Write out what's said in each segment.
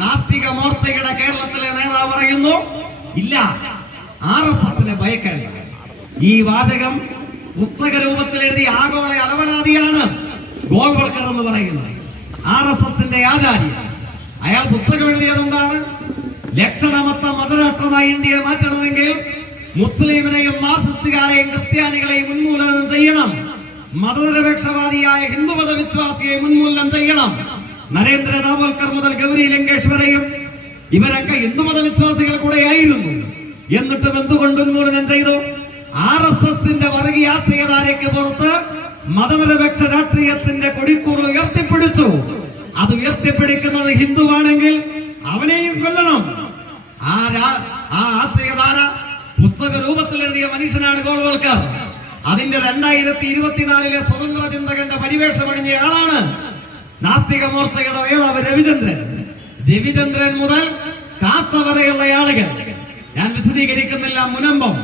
നാസ്തിക മോർച്ചയുടെ കേരളത്തിലെ നേതാവ് പറയുന്നു, ഇല്ല, RSSനെ ഭയക്കണ്ട. ഈ വാചകം പുസ്തക രൂപത്തിൽ എഴുതിയ ആഗോള അലവനാദിയാണ് ഗോൾവൽക്കർ എന്ന് പറയുന്നത്, RSSന്റെ ആചാര്യൻ. അയാൾ പുസ്തകം എഴുതിയത് എന്താണ്? ലക്ഷണമൊത്ത മതരാഷ്ട്രമായി ഇന്ത്യയെ മാറ്റണമെങ്കിൽ മുസ്ലിമിനെയും മാർക്സിസ്റ്റുകാരെയും ക്രിസ്ത്യാനികളെയും ഉന്മൂലനം ചെയ്യണം, മതനിരപേക്ഷവാദിയായ ഹിന്ദുമത വിശ്വാസിയെ ഉന്മൂലനം ചെയ്യണം. നരേന്ദ്ര ദാവോൽക്കർ മുതൽ ഗൗരി ലങ്കേഷ് വരെയും ഇവരൊക്കെ ഹിന്ദുമത വിശ്വാസികൾ കൂടെയായിരുന്നു. എന്നിട്ടും എന്തുകൊണ്ട് ഉന്മൂലനം ചെയ്തു? RSSന്റെ വർഗീയ ആശയധാരയ്ക്ക് പുറത്ത് മതനിരപേക്ഷ രാഷ്ട്രീയത്തിന്റെ കൊടിക്കൂറ് ഉയർത്തിപ്പിടിച്ചു. അത് ഉയർത്തിപ്പിടിക്കുന്നത് ഹിന്ദുവാണെങ്കിൽ അവനെയും കൊല്ലണം. ആ ആശയധാര പുസ്തക രൂപത്തിൽ എഴുതിയ മനുഷ്യനാണ് ഗോൾവൽക്കർ. അതിന്റെ 2024 സ്വതന്ത്ര ചിന്തകന്റെ പരിവേഷമണിഞ്ഞ ആളാണ് നാസ്തിക മോർച്ചയുടെ നേതാവ് രവിചന്ദ്രൻ മുതൽ കാസ വരെയുള്ള ആളുകൾ. ഞാൻ വിശദീകരിക്കുന്നില്ല. മുനമ്പം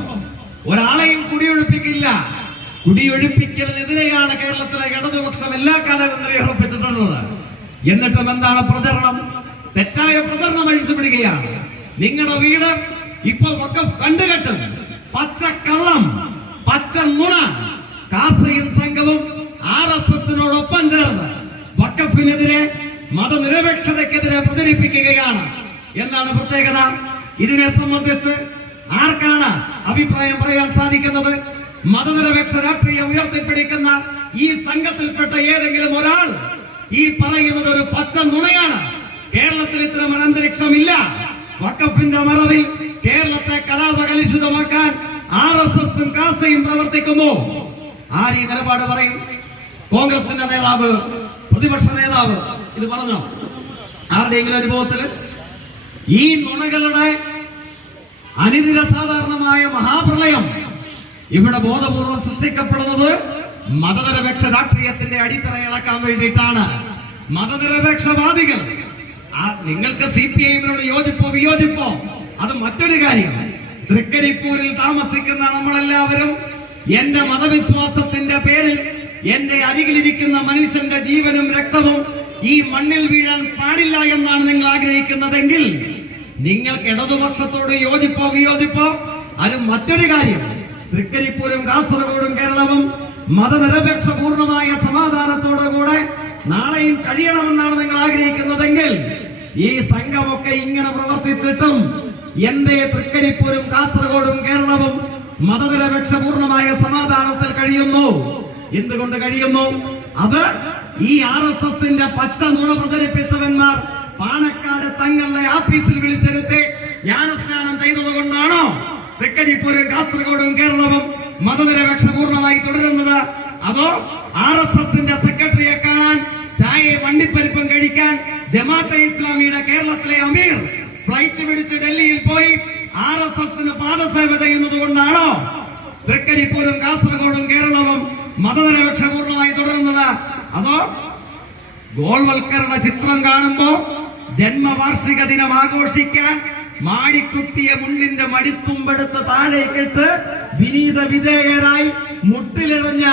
ഒരാളെയും കുടിയൊഴിപ്പിക്കില്ല. കുടിയൊഴിപ്പിക്കലിനെതിരെയാണ് കേരളത്തിലെ ഇടതുപക്ഷം എല്ലാ കാലവും നിലയുറപ്പിച്ചിട്ടുള്ളത്. എന്നിട്ടും എന്താണ് പ്രചരണം? തെറ്റായ പ്രചരണം അഴിച്ചുപിടിക്കുകയാണ്. നിങ്ങളുടെ വീട് ഇപ്പൊ വഖഫ് കണ്ടുകെട്ടും, പച്ചക്കള്ളം, പച്ച നുണ. കാസയും സംഘവും RSSനോടൊപ്പം ചേർന്ന് വഖഫിനെതിരെ, മതനിരപേക്ഷതയ്ക്കെതിരെ പ്രചരിപ്പിക്കുകയാണ് എന്നാണ് പ്രത്യേകത. ഇതിനെ സംബന്ധിച്ച് ആർക്കാണ് അഭിപ്രായം പറയാൻ സാധിക്കുന്നത്? മതനിരപേക്ഷ രാഷ്ട്രീയം ഉയർത്തിപ്പിടിക്കുന്ന ഈ സംഘത്തിൽപ്പെട്ട ഏതെങ്കിലും ഒരാൾ ഈ പറയുന്നത് ഒരു പച്ച നുണയാണ്. കേരളത്തിൽ ഇത്തരം ഒരു അന്തരീക്ഷമില്ല. വഖഫിന്റെ മറവിൽ കേരളത്തെ കലാപകലുഷിതമാക്കാൻ RSSും കാസയും പ്രവർത്തിക്കുന്നു. ആര് ഈ നിലപാട് പറയും? കോൺഗ്രസിന്റെ നേതാവ്, പ്രതിപക്ഷ നേതാവ് ഇത് പറഞ്ഞോ? ആരുടെയെങ്കിലും അനുഭവത്തിൽ ഈ നുണകളുടെ അനിതര സാധാരണമായ മഹാപ്രളയം ഇവിടെ ബോധപൂർവം സൃഷ്ടിക്കപ്പെടുന്നത് മതനിരപേക്ഷ രാഷ്ട്രീയത്തിന്റെ അടിത്തറ ഇളക്കാൻ വേണ്ടിയിട്ടാണ്. മതനിരപേക്ഷവാദികൾ, നിങ്ങൾക്ക് CPIഎമ്മിനോട് യോജിപ്പോ വിയോജിപ്പോ അത് മറ്റൊരു കാര്യം. തൃക്കരിപ്പൂരിൽ താമസിക്കുന്ന നമ്മളെല്ലാവരും എന്റെ മതവിശ്വാസത്തിന്റെ പേരിൽ എന്റെ അരികിലിരിക്കുന്ന മനുഷ്യന്റെ ജീവനും രക്തവും ഈ മണ്ണിൽ വീഴാൻ പാടില്ല എന്നാണ് നിങ്ങൾ ആഗ്രഹിക്കുന്നതെങ്കിൽ നിങ്ങൾക്ക് ഇടതുപക്ഷത്തോട് യോജിപ്പോ വിയോജിപ്പോ അത് മറ്റൊരു കാര്യം. തൃക്കരിപ്പൂരും കാസർഗോഡും കേരളവും മതനിരപേക്ഷ പൂർണ്ണമായ സമാധാനത്തോടുകൂടെ നാളെയും കഴിയണമെന്നാണ് നിങ്ങൾ ആഗ്രഹിക്കുന്നതെങ്കിൽ ഈ സംഘമൊക്കെ ഇങ്ങനെ പ്രവർത്തിച്ചിട്ടും എന്തേ തൃക്കരിപ്പൂരും കാസർഗോഡും കേരളവും മതനിരപേക്ഷ പൂർണ്ണമായ സമാധാനത്തിൽ കഴിയുന്നു? എന്തുകൊണ്ട് കഴിയുന്നു? അത് ഈ RSSന്റെ പച്ച നുണ പ്രചരിപ്പിച്ചവന്മാർ പാണക്കാട് തങ്ങളുടെ ആഫീസിൽ വിളിച്ചെടുത്ത് ജ്ഞാനസ്നാനം ചെയ്തത് കൊണ്ടാണോ തൃക്കരിപ്പൂരും കാസർഗോഡും കേരളവും മതനിരപേക്ഷ പൂർണ്ണമായി തുടരുന്നത്? അതോ RSSന്റെ സെക്രട്ടറിയെ കാണാൻ, ചായയും വണ്ടിപ്പരിപ്പും കഴിക്കാൻ ജമാഅത്തെ ഇസ്ലാമിയുടെ കേരളത്തിലെ അമീർ ഫ്ലൈറ്റ് പിടിച്ച് ഡൽഹിയിൽ പോയി RSSന് പാദസേവ ചെയ്യുന്നത് കൊണ്ടാണോ തൃക്കരിപ്പൂരും കാസർഗോഡും കേരളവും മതനിരപേക്ഷ പൂർണ്ണമായി തുടരുന്നത്? അതോ ഗോൾവൽക്കറുടെ ചിത്രം കാണുമ്പോ ജന്മവാർഷിക ദിനം ആഘോഷിക്കാൻ മാടിക്കുത്തിയ മുണ്ണിന്റെ മടിത്തുമ്പെടുത്ത് താഴേക്കിട്ട് വിനീത വിധേയരായി മുട്ടിലിഴഞ്ഞ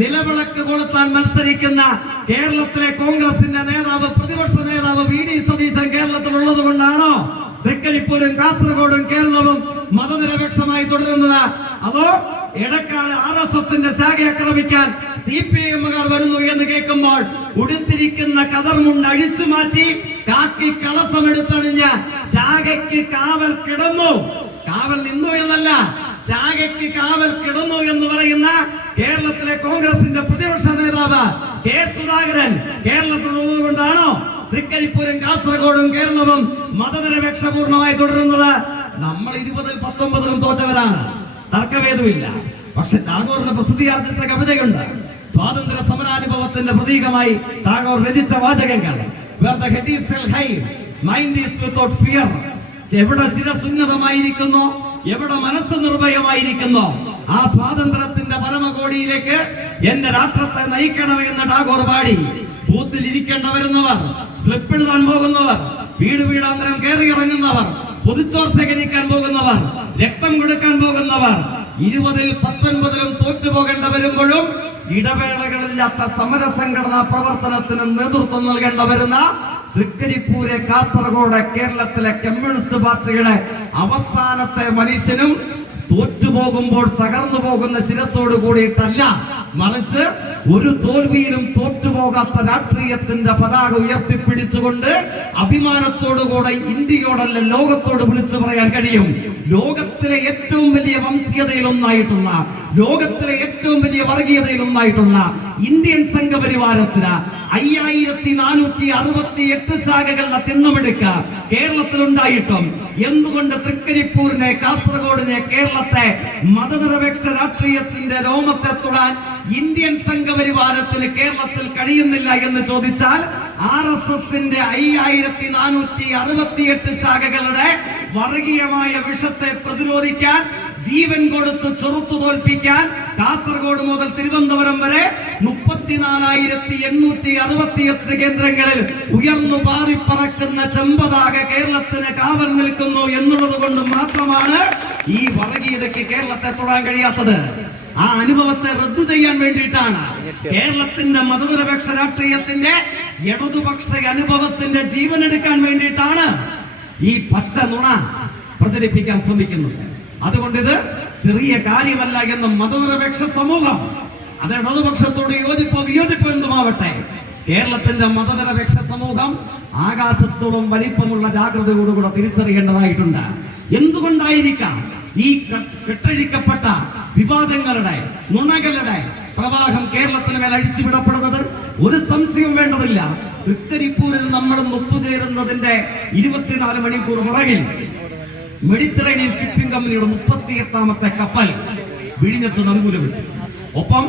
നിലവിളക്ക് കൊളുത്താൻ മത്സരിക്കുന്ന കേരളത്തിലെ കോൺഗ്രസിന്റെ നേതാവ്, പ്രതിപക്ഷ നേതാവ് VD സതീശൻ കേരളത്തിലുള്ളത് കൊണ്ടാണോ തൃക്കരിപ്പൂരും കാസർഗോഡും കേരളവും മതനിരപേക്ഷമായി തുടരുന്നത്? അതോ ഇടക്കാല RSSന്റെ ശാഖയെ ആക്രമിക്കാൻ CPIഎമ്മുകാർ വരുന്നു എന്ന് കേൾക്കുമ്പോൾ ഉടുത്തിരിക്കുന്ന കതർമുണ്ട് അഴിച്ചു മാറ്റി കാക്കി കളസമെടുത്തണിഞ്ഞ് ശാഖയ്ക്ക് കാവൽ കിടന്നു, കാവൽ നിന്നു എന്നല്ല, ശാഖയ്ക്ക് കാവൽ കിടന്നു എന്ന് പറയുന്ന കേരളത്തിലെ കോൺഗ്രസിന്റെ പ്രതിപക്ഷ നേതാവ് കെ സുധാകരൻ കേരളത്തിലുള്ളത് കൊണ്ടാണോ തൃക്കരിപ്പൂരും കാസർഗോഡും കേരളവും മതനിരപേക്ഷ പൂർണ്ണമായി തുടരുന്നത്? നമ്മൾ 2019 തോറ്റവരാണ്, തർക്കഭേദമില്ല. പക്ഷെ ടാഗോറിന്റെ പ്രസിദ്ധിയാർജിച്ച കവിതയുണ്ട്. സ്വാതന്ത്ര്യ സമരാനുഭവത്തിന്റെ പ്രതീകമായി ടാഗോർ രചിച്ച വാചകങ്ങൾ. എവിടെ ശിരസുന്നതമായിരിക്കുന്നോ, എവിടെ മനസ്സ് നിർഭയമായിരിക്കുന്നോ ആ സ്വാതന്ത്ര്യത്തിന്റെ പരമകോടിയിലേക്ക് എന്റെ രാഷ്ട്രത്തെ നയിക്കണമെന്ന് ടാഗോർ പാടി. ബൂത്തിൽ ഇരിക്കേണ്ട വരുന്നവർ, സ്ലിപ്പ് എഴുതാൻ പോകുന്നവർ, വീട് വീടാന്തരം കയറി ഇറങ്ങുന്നവർ, പൊതുച്ചോർ ശേഖരിക്കാൻ പോകുന്നവർ, രക്തം കൊടുക്കാൻ പോകുന്നവർ, 20-ൽ 19-ലും തോറ്റുപോകേണ്ട വരുമ്പോഴും ഇടവേളകളില്ലാത്ത സമര സംഘടനാ പ്രവർത്തനത്തിന് നേതൃത്വം നൽകേണ്ട വരുന്ന തൃക്കരിപ്പൂര്, കാസർഗോഡ് കേരളത്തിലെ കമ്മ്യൂണിസ്റ്റ് പാർട്ടിയുടെ അവസാനത്തെ മനുഷ്യനും തോറ്റുപോകുമ്പോൾ തകർന്നു പോകുന്ന ശിരസോട് കൂടിയിട്ടല്ല, മറിച്ച് ഒരു തോൽവിയിലും തോറ്റുപോകാത്ത രാഷ്ട്രീയത്തിന്റെ പതാക ഉയർത്തിപ്പിടിച്ചുകൊണ്ട് അഭിമാനത്തോടുകൂടെ ഇന്ത്യയോടല്ല ലോകത്തോട് വിളിച്ചു പറയാൻ കഴിയും. ലോകത്തിലെ ഏറ്റവും വലിയ വംശീയതയിലൊന്നായിട്ടുള്ള, ലോകത്തിലെ ഏറ്റവും വലിയ വർഗീയതയിലൊന്നായിട്ടുള്ള ഇന്ത്യൻ സംഘപരിവാരത്തിന് 5468 ശാഖകളുടെ തിണ്ണമെടുക്ക കേരളത്തിലുണ്ടായിട്ടും എന്തുകൊണ്ട് തൃക്കരിപ്പൂരിനെ, കാസർഗോഡിനെ, കേരളത്തെ മതനിരപേക്ഷ രാഷ്ട്രീയത്തിന്റെ രോമത്തെ തൊടാൻ ഇന്ത്യൻ സംഘപരിവാരത്തിന് കേരളത്തിൽ കഴിയുന്നില്ല എന്ന് ചോദിച്ചാൽ, RSSന്റെ 5468 ശാഖകളുടെ വർഗീയമായ വിഷത്തെ പ്രതിരോധിക്കാൻ, ജീവൻ കൊടുത്ത് ചെറുത്തു തോൽപ്പിക്കാൻ കാസർഗോഡ് മുതൽ തിരുവനന്തപുരം വരെ 34,868 കേന്ദ്രങ്ങളിൽ ഉയർന്നു പാറിപ്പറക്കുന്ന ചെമ്പതാക കേരളത്തിന് കാവൽ നിൽക്കുന്നു എന്നുള്ളത് കൊണ്ട് മാത്രമാണ് ഈ വർഗീയതയ്ക്ക് കേരളത്തെ തൊടാൻ കഴിയാത്തത്. ആ അനുഭവത്തെ റദ്ദു ചെയ്യാൻ വേണ്ടിയിട്ടാണ് കേരളത്തിന്റെ മതനിരപേക്ഷ രാഷ്ട്രീയത്തിന്റെ ഇടതുപക്ഷ അനുഭവത്തിന്റെ ജീവനെടുക്കാൻ വേണ്ടിയിട്ടാണ് ഈ പച്ച നുണ പ്രചരിപ്പിക്കാൻ ശ്രമിക്കുന്നത്. അതുകൊണ്ട് ഇത് ചെറിയ കാര്യമല്ല എന്ന് മതനിരപേക്ഷ സമൂഹം, അത് ഇടതുപക്ഷത്തോട് യോജിപ്പോ വിയോജിപ്പോ എന്തുമാവട്ടെ, കേരളത്തിന്റെ മതനിരപേക്ഷ സമൂഹം ആകാശത്തോളം വലിപ്പമുള്ള ജാഗ്രതയോടുകൂടെ തിരിച്ചറിയേണ്ടതായിട്ടുണ്ട്. എന്തുകൊണ്ടായിരിക്കാം ഈ കെട്ടഴിക്കപ്പെട്ട വിവാദങ്ങളുടെ, നുണകളുടെ പ്രവാഹം കേരളത്തിന് മേൽ അഴിച്ചുവിടപ്പെടുന്നത്? ഒരു സംശയവും വേണ്ടതില്ല. തൃക്കരിപ്പൂരിൽ നമ്മൾ ഒത്തുചേരുന്നതിന്റെ 24 മണിക്കൂർ പുറകിൽ മെഡിറ്ററേനിയൻ ഷിപ്പിംഗ് കമ്പനിയുടെ 38ാമത്തെ കപ്പൽ വിഴിഞ്ഞത്ത് നങ്കൂരമിട്ടു. ഒപ്പം